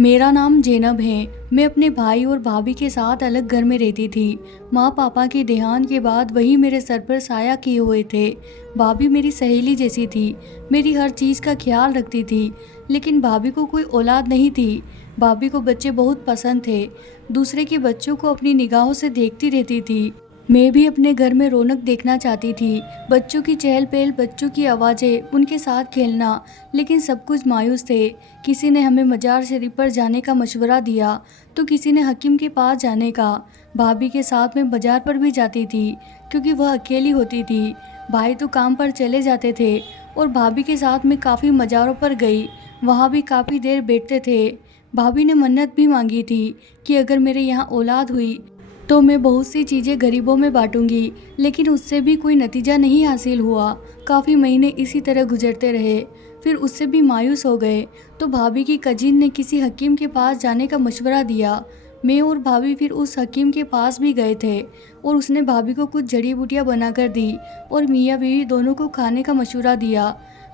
मेरा नाम ज़ैनब है। मैं अपने भाई और भाभी के साथ अलग घर में रहती थी। माँ पापा के देहांत के बाद वही मेरे सर पर साया किए हुए थे। भाभी मेरी सहेली जैसी थी, मेरी हर चीज़ का ख्याल रखती थी। लेकिन भाभी को कोई औलाद नहीं थी। भाभी को बच्चे बहुत पसंद थे, दूसरे के बच्चों को अपनी निगाहों से देखती रहती थी। मैं भी अपने घर में रौनक देखना चाहती थी, बच्चों की चहल पहल, बच्चों की आवाज़ें, उनके साथ खेलना। लेकिन सब कुछ मायूस थे। किसी ने हमें मजार शरीफ पर जाने का मशवरा दिया तो किसी ने हकीम के पास जाने का। भाभी के साथ मैं बाजार पर भी जाती थी क्योंकि वह अकेली होती थी। भाई तो काम पर चले जाते थे और भाभी के साथ मैं काफ़ी मज़ारों पर गई, वहाँ भी काफ़ी देर बैठते थे। भाभी ने मन्नत भी मांगी थी कि अगर मेरे यहाँ औलाद हुई तो मैं बहुत सी चीज़ें गरीबों में बांटूंगी, लेकिन उससे भी कोई नतीजा नहीं हासिल हुआ। काफ़ी महीने इसी तरह गुजरते रहे, फिर उससे भी मायूस हो गए तो भाभी की कजिन ने किसी हकीम के पास जाने का मशवरा दिया। मैं और भाभी फिर उस हकीम के पास भी गए थे और उसने भाभी को कुछ जड़ी बूटियाँ बनाकर दी और मियाँ बीवी दोनों को खाने का मशवरा दिया।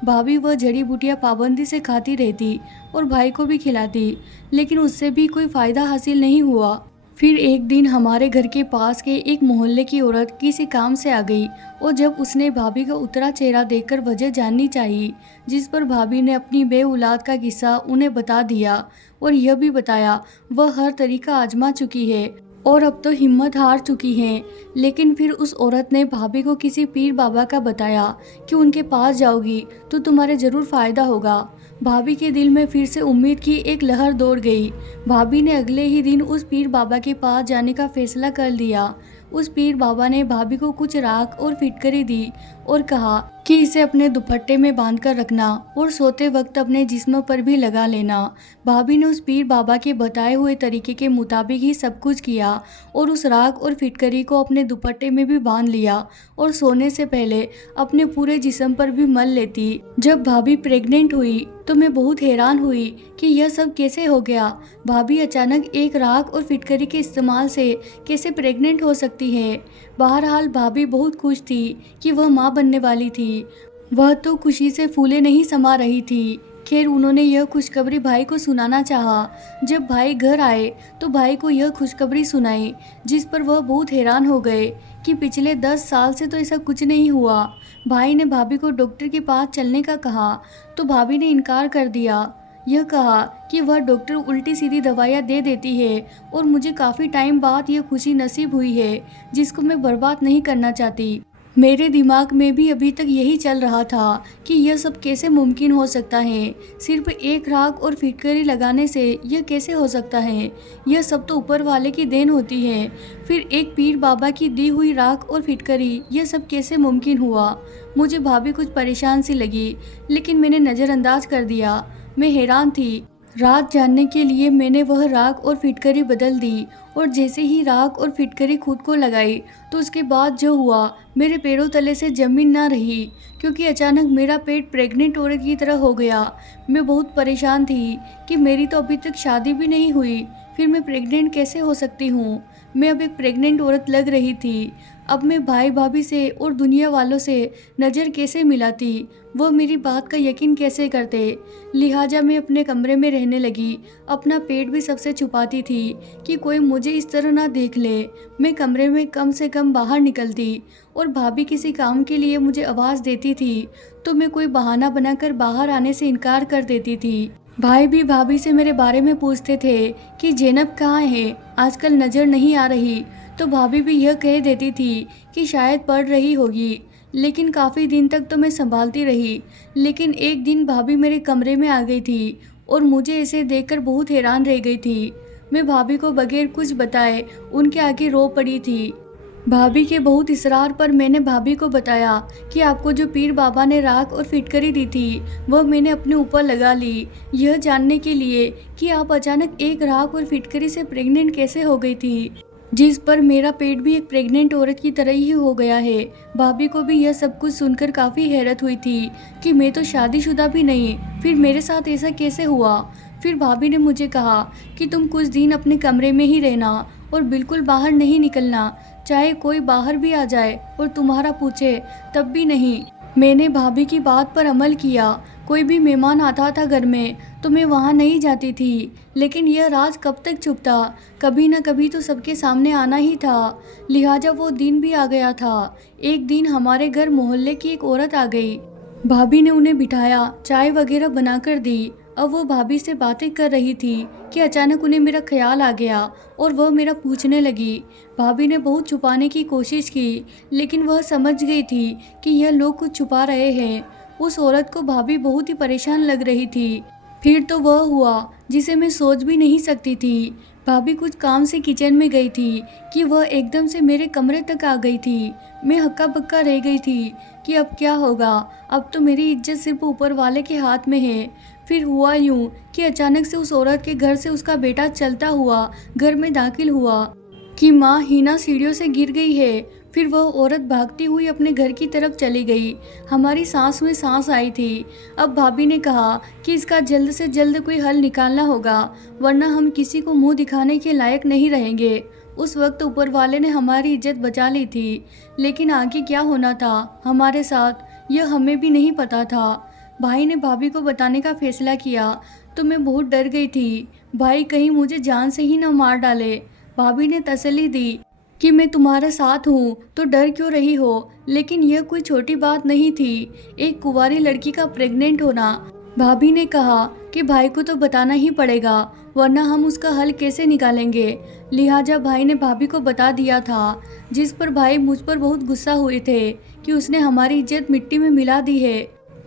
भाभी वह जड़ी बूटियाँ पाबंदी से खाती रहती और भाई को भी खिलाती, लेकिन उससे भी कोई फ़ायदा हासिल नहीं हुआ। फिर एक दिन हमारे घर के पास के एक मोहल्ले की औरत किसी काम से आ गई और जब उसने भाभी का उतरा चेहरा देखकर वजह जाननी चाहिए, जिस पर भाभी ने अपनी बे औलाद का किस्सा उन्हें बता दिया और यह भी बताया वह हर तरीका आजमा चुकी है और अब तो हिम्मत हार चुकी है। लेकिन फिर उस औरत ने भाभी को किसी पीर बाबा का बताया कि उनके पास जाओगी तो तुम्हारे ज़रूर फ़ायदा होगा। भाभी के दिल में फिर से उम्मीद की एक लहर दौड़ गई। भाभी ने अगले ही दिन उस पीर बाबा के पास जाने का फैसला कर लिया। उस पीर बाबा ने भाभी को कुछ राख और फिटकरी दी और कहा कि इसे अपने दुपट्टे में बांध कर रखना और सोते वक्त अपने जिस्म पर भी लगा लेना। भाभी ने उस पीर बाबा के बताए हुए तरीके के मुताबिक ही सब कुछ किया और उस राख और फिटकरी को अपने दुपट्टे में भी बांध लिया और सोने से पहले अपने पूरे जिस्म पर भी मल लेती। जब भाभी प्रेग्नेंट हुई तो मैं बहुत हैरान हुई कि यह सब कैसे हो गया। भाभी अचानक एक राख और फिटकरी के इस्तेमाल से कैसे प्रेग्नेंट हो सकती है। बहरहाल भाभी बहुत खुश थी कि वह माँ बनने वाली थी। वह तो खुशी से फूले नहीं समा रही थी। खैर, उन्होंने यह खुशखबरी भाई को सुनाना चाहा। जब भाई घर आए तो भाई को यह खुशखबरी सुनाई, जिस पर वह बहुत हैरान हो गए कि पिछले 10 साल से तो ऐसा कुछ नहीं हुआ। भाई ने भाभी को डॉक्टर के पास चलने का कहा तो भाभी ने इनकार कर दिया। यह कहा कि वह डॉक्टर उल्टी सीधी दवाइयाँ दे देती है और मुझे काफ़ी टाइम बाद यह खुशी नसीब हुई है जिसको मैं बर्बाद नहीं करना चाहती। मेरे दिमाग में भी अभी तक यही चल रहा था कि यह सब कैसे मुमकिन हो सकता है। सिर्फ एक राख और फिटकरी लगाने से यह कैसे हो सकता है। यह सब तो ऊपर वाले की देन होती है। फिर एक पीर बाबा की दी हुई राख और फिटकरी, यह सब कैसे मुमकिन हुआ। मुझे भाभी कुछ परेशान सी लगी, लेकिन मैंने नज़रअंदाज कर दिया। मैं हैरान थी। रात जानने के लिए मैंने वह राख और फिटकरी बदल दी और जैसे ही राख और फिटकरी खुद को लगाई तो उसके बाद जो हुआ, मेरे पैरों तले से ज़मीन ना रही, क्योंकि अचानक मेरा पेट प्रेग्नेंट औरत की तरह हो गया। मैं बहुत परेशान थी कि मेरी तो अभी तक शादी भी नहीं हुई, फिर मैं प्रेग्नेंट कैसे हो सकती हूँ। मैं अब एक प्रेग्नेंट औरत लग रही थी। अब मैं भाई भाभी से और दुनिया वालों से नज़र कैसे मिलाती, वह मेरी बात का यकीन कैसे करते। लिहाजा मैं अपने कमरे में रहने लगी, अपना पेट भी सबसे छुपाती थी कि कोई मुझे इस तरह ना देख ले। मैं कमरे में कम से कम बाहर निकलती और भाभी किसी काम के लिए मुझे आवाज़ देती थी तो मैं कोई बहाना बनाकर बाहर आने से इनकार कर देती थी। भाई भी भाभी से मेरे बारे में पूछते थे कि ज़ैनब कहाँ है, आजकल नज़र नहीं आ रही, तो भाभी भी यह कह देती थी कि शायद पढ़ रही होगी। लेकिन काफ़ी दिन तक तो मैं संभालती रही। लेकिन एक दिन भाभी मेरे कमरे में आ गई थी और मुझे इसे देखकर बहुत हैरान रह गई थी। मैं भाभी को बगैर कुछ बताए उनके आगे रो पड़ी थी। भाभी के बहुत इसरार पर मैंने भाभी को बताया कि आपको जो पीर बाबा ने राख और फिटकरी दी थी वह मैंने अपने ऊपर लगा ली, यह जानने के लिए कि आप अचानक एक राख और फिटकरी से प्रेग्नेंट कैसे हो गई थी, जिस पर मेरा पेट भी एक प्रेग्नेंट औरत की तरह ही हो गया है। भाभी को भी यह सब कुछ सुनकर काफ़ी हैरत हुई थी कि मैं तो शादीशुदा भी नहीं, फिर मेरे साथ ऐसा कैसे हुआ। फिर भाभी ने मुझे कहा कि तुम कुछ दिन अपने कमरे में ही रहना और बिल्कुल बाहर नहीं निकलना, चाहे कोई बाहर भी आ जाए और तुम्हारा पूछे तब भी नहीं। मैंने भाभी की बात पर अमल किया। कोई भी मेहमान आता था घर में तो मैं वहाँ नहीं जाती थी, लेकिन यह राज कब तक छुपता। कभी न कभी तो सबके सामने आना ही था। लिहाजा वो दिन भी आ गया था। एक दिन हमारे घर मोहल्ले की एक औरत आ गई। भाभी ने उन्हें बिठाया, चाय वगैरह बनाकर दी। अब वो भाभी से बातें कर रही थी कि अचानक उन्हें मेरा ख्याल आ गया और वह मेरा पूछने लगी। भाभी ने बहुत छुपाने की कोशिश की, लेकिन वह समझ गई थी कि यह लोग कुछ छुपा रहे हैं। उस औरत को भाभी बहुत ही परेशान लग रही थी। फिर तो वह हुआ जिसे मैं सोच भी नहीं सकती थी। भाभी कुछ काम से किचन में गई थी कि वह एकदम से मेरे कमरे तक आ गई थी। मैं हक्का बक्का रह गई थी कि अब क्या होगा। अब तो मेरी इज्जत सिर्फ ऊपर वाले के हाथ में है। फिर हुआ यूं कि अचानक से उस औरत के घर से उसका बेटा चलता हुआ घर में दाखिल हुआ कि माँ हिना सीढ़ियों से गिर गई है। फिर वह औरत भागती हुई अपने घर की तरफ चली गई। हमारी सांस में सांस आई थी। अब भाभी ने कहा कि इसका जल्द से जल्द कोई हल निकालना होगा, वरना हम किसी को मुंह दिखाने के लायक नहीं रहेंगे। उस वक्त ऊपर वाले ने हमारी इज्जत बचा ली थी, लेकिन आगे क्या होना था हमारे साथ यह हमें भी नहीं पता था। भाई ने भाभी को बताने का फैसला किया तो मैं बहुत डर गई थी। भाई कहीं मुझे जान से ही न मार डाले। भाभी ने तसल्ली दी कि मैं तुम्हारे साथ हूँ तो डर क्यों रही हो, लेकिन यह कोई छोटी बात नहीं थी, एक कुंवारी लड़की का प्रेग्नेंट होना। भाभी ने कहा कि भाई को तो बताना ही पड़ेगा, वरना हम उसका हल कैसे निकालेंगे। लिहाजा भाई ने भाभी को बता दिया था, जिस पर भाई मुझ पर बहुत गुस्सा हुए थे कि उसने हमारी इज्जत मिट्टी में मिला दी है।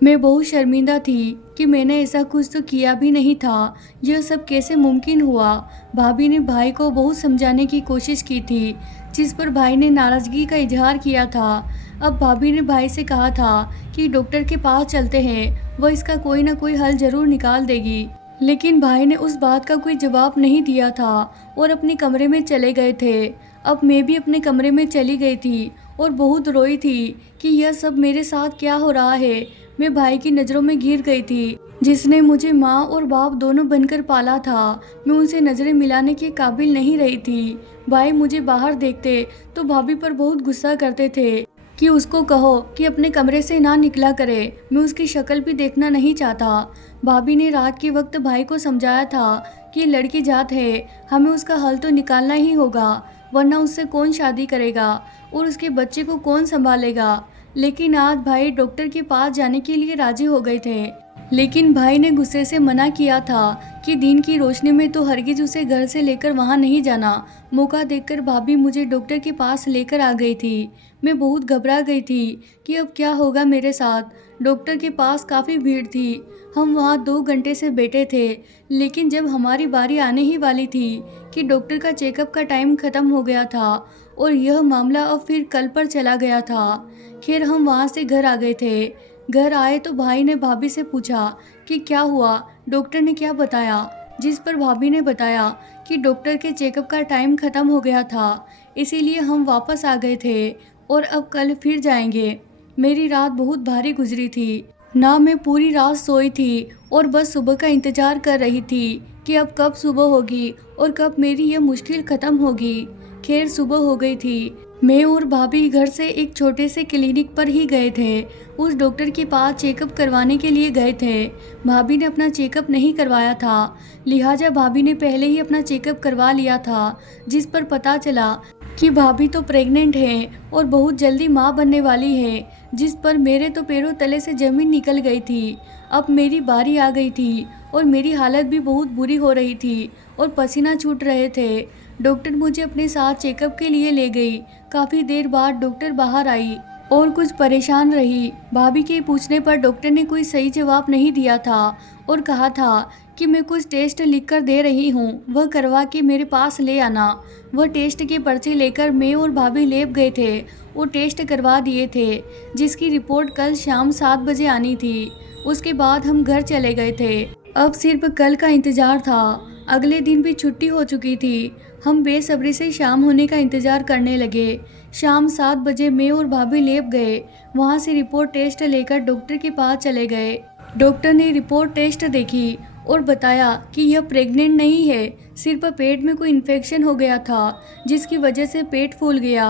मैं बहुत शर्मिंदा थी कि मैंने ऐसा कुछ तो किया भी नहीं था। यह सब कैसे मुमकिन हुआ। भाभी ने भाई को बहुत समझाने की कोशिश की थी, जिस पर भाई ने नाराज़गी का इजहार किया था। अब भाभी ने भाई से कहा था कि डॉक्टर के पास चलते हैं, वह इसका कोई ना कोई हल ज़रूर निकाल देगी। लेकिन भाई ने उस बात का कोई जवाब नहीं दिया था और अपने कमरे में चले गए थे। अब मैं भी अपने कमरे में चली गई थी और बहुत रोई थी कि यह सब मेरे साथ क्या हो रहा है। मैं भाई की नज़रों में गिर गई थी, जिसने मुझे माँ और बाप दोनों बनकर पाला था। मैं उनसे नज़रें मिलाने के काबिल नहीं रही थी। भाई मुझे बाहर देखते तो भाभी पर बहुत गुस्सा करते थे कि उसको कहो कि अपने कमरे से ना निकला करे, मैं उसकी शक्ल भी देखना नहीं चाहता। भाभी ने रात के वक्त भाई को समझाया था कि लड़की जात है, हमें उसका हल तो निकालना ही होगा, वरना उससे कौन शादी करेगा और उसके बच्चे को कौन संभालेगा। लेकिन आज भाई डॉक्टर के पास जाने के लिए राजी हो गए थे, लेकिन भाई ने गुस्से से मना किया था कि दिन की रोशनी में तो हरगिज उसे घर से लेकर वहां नहीं जाना। मौका देखकर भाभी मुझे डॉक्टर के पास लेकर आ गई थी। मैं बहुत घबरा गई थी कि अब क्या होगा मेरे साथ। डॉक्टर के पास काफ़ी भीड़ थी। हम वहां 2 घंटे से बैठे थे, लेकिन जब हमारी बारी आने ही वाली थी कि डॉक्टर का चेकअप का टाइम ख़त्म हो गया था और यह मामला अब फिर कल पर चला गया था। खैर हम वहां से घर आ गए थे। घर आए तो भाई ने भाभी से पूछा कि क्या हुआ, डॉक्टर ने क्या बताया। जिस पर भाभी ने बताया कि डॉक्टर के चेकअप का टाइम ख़त्म हो गया था, इसीलिए हम वापस आ गए थे और अब कल फिर जाएंगे। मेरी रात बहुत भारी गुजरी थी। ना मैं पूरी रात सोई थी और बस सुबह का इंतज़ार कर रही थी कि अब कब सुबह होगी और कब मेरी यह मुश्किल ख़त्म होगी। खैर सुबह हो गई थी। मैं और भाभी घर से एक छोटे से क्लिनिक पर ही गए थे। उस डॉक्टर के पास चेकअप करवाने के लिए गए थे। भाभी ने अपना चेकअप नहीं करवाया था, लिहाजा भाभी ने पहले ही अपना चेकअप करवा लिया था, जिस पर पता चला कि भाभी तो प्रेग्नेंट हैं और बहुत जल्दी माँ बनने वाली है, जिस पर मेरे तो पैरों तले से ज़मीन निकल गई थी। अब मेरी बारी आ गई थी और मेरी हालत भी बहुत बुरी हो रही थी और पसीना छूट रहे थे। डॉक्टर मुझे अपने साथ चेकअप के लिए ले गई। काफ़ी देर बाद डॉक्टर बाहर आई और कुछ परेशान रही। भाभी के पूछने पर डॉक्टर ने कोई सही जवाब नहीं दिया था और कहा था कि मैं कुछ टेस्ट लिख कर दे रही हूँ, वह करवा के मेरे पास ले आना। वह टेस्ट के पर्चे लेकर मैं और भाभी लैब गए थे और टेस्ट करवा दिए थे, जिसकी रिपोर्ट कल शाम 7 बजे आनी थी। उसके बाद हम घर चले गए थे। अब सिर्फ कल का इंतज़ार था। अगले दिन भी छुट्टी हो चुकी थी। हम बेसब्री से शाम होने का इंतज़ार करने लगे। शाम 7 बजे मैं और भाभी लैब गए। वहाँ से रिपोर्ट टेस्ट लेकर डॉक्टर के पास चले गए। डॉक्टर ने रिपोर्ट टेस्ट देखी और बताया कि यह प्रेग्नेंट नहीं है, सिर्फ पेट में कोई इन्फेक्शन हो गया था, जिसकी वजह से पेट फूल गया।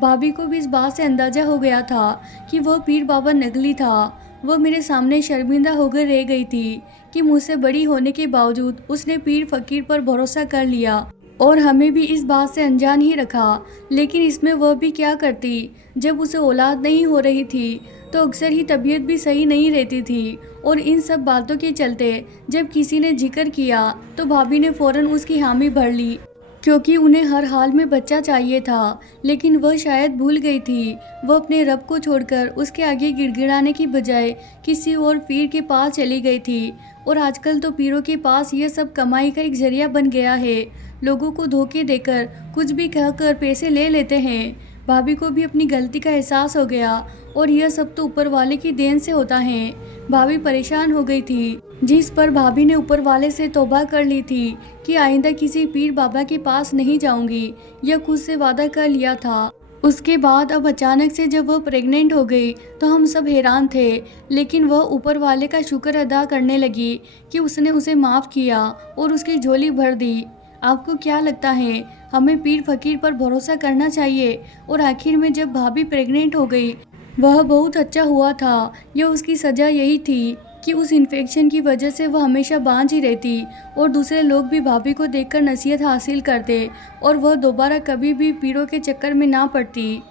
भाभी को भी इस बात से अंदाज़ा हो गया था कि वह पीर बाबा नकली था। वह मेरे सामने शर्मिंदा होकर रह गई थी कि मुझसे बड़ी होने के बावजूद उसने पीर फ़कीर पर भरोसा कर लिया और हमें भी इस बात से अनजान ही रखा। लेकिन इसमें वह भी क्या करती, जब उसे औलाद नहीं हो रही थी तो अक्सर ही तबीयत भी सही नहीं रहती थी। और इन सब बातों के चलते जब किसी ने जिक्र किया तो भाभी ने फ़ौरन उसकी हामी भर ली, क्योंकि उन्हें हर हाल में बच्चा चाहिए था। लेकिन वह शायद भूल गई थी, वह अपने रब को छोड़कर उसके आगे गिड़गिड़ाने की बजाय किसी और पीर के पास चली गई थी। और आजकल तो पीरों के पास यह सब कमाई का एक जरिया बन गया है। लोगों को धोखे देकर कुछ भी कहकर पैसे ले लेते हैं। भाभी को भी अपनी गलती का एहसास हो गया और यह सब तो ऊपर वाले की देन से होता है। भाभी परेशान हो गई थी, जिस पर भाभी ने ऊपर वाले से तौबा कर ली थी कि आइंदा किसी पीर बाबा के पास नहीं जाऊंगी। यह खुद से वादा कर लिया था। उसके बाद अब अचानक से जब वह प्रेग्नेंट हो गई तो हम सब हैरान थे। लेकिन वह ऊपर वाले का शुक्र अदा करने लगी कि उसने उसे माफ़ किया और उसकी झोली भर दी। आपको क्या लगता है, हमें पीर फकीर पर भरोसा करना चाहिए? और आखिर में जब भाभी प्रेग्नेंट हो गई, वह बहुत अच्छा हुआ था। यह उसकी सज़ा यही थी कि उस इन्फेक्शन की वजह से वह हमेशा बांझ ही रहती और दूसरे लोग भी भाभी को देखकर नसीहत हासिल करते और वह दोबारा कभी भी पीरों के चक्कर में ना पड़ती।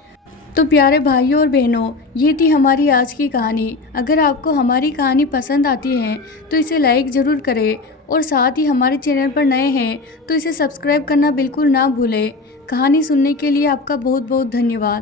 तो प्यारे भाइयों और बहनों, ये थी हमारी आज की कहानी। अगर आपको हमारी कहानी पसंद आती है तो इसे लाइक ज़रूर करें और साथ ही हमारे चैनल पर नए हैं तो इसे सब्सक्राइब करना बिल्कुल ना भूलें। कहानी सुनने के लिए आपका बहुत बहुत धन्यवाद।